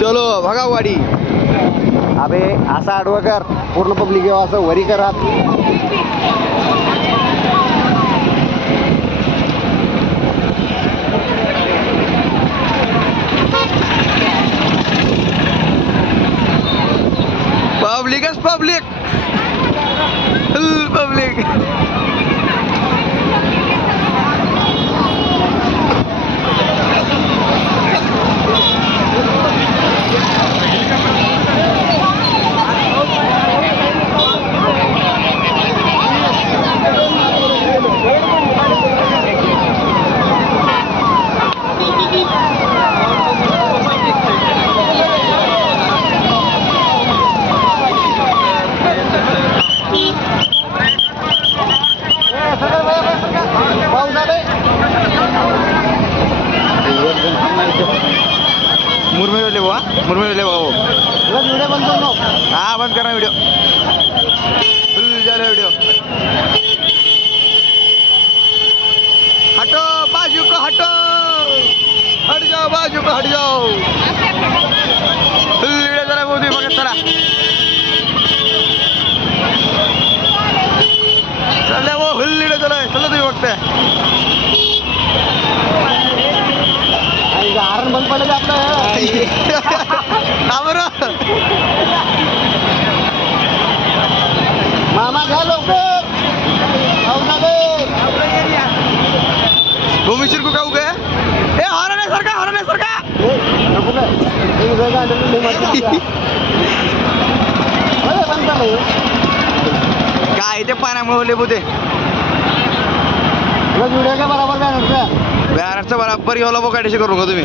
चलो बघा वाडी. अबे असा आडवा कर. पूर्ण पब्लिक येऊ असं वरी करा. पब्लिकच पब्लिक पब्लिक मुरमे वेळले भाऊ व्हिडिओ बंद करू. हा बंद करा व्हिडिओ फुल झाला व्हिडिओ हटो बाजू को हटो हट जाओ बाजू को हट जाओ. फुल व्हिडिओ जरा मोदी बघत चला. चला वो फुल व्हिडिओ चला चला तुम्ही बघताय. पडलं की आपलं. मामा घ्या लवकर. भूमिशीर को काऊ काय ए हॉर्न आहे? सरका हॉर्न आहे सरका काय? ते पाण्यामुळे ओले बुते बरोबर बॅनरचं येवला बोकाडीशी करू का तुम्ही.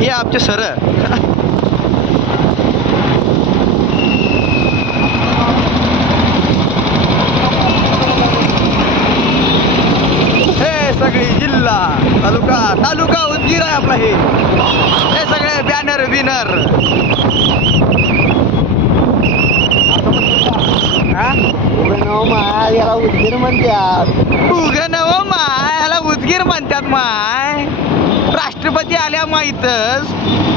हे आमचे सर हे सगळी जिल्हा तालुका तालुका उदगीर आहे आपला हे. हे सगळे बॅनर बिनर उभे नाव माया राष्ट्रपती आल्या माहीतच.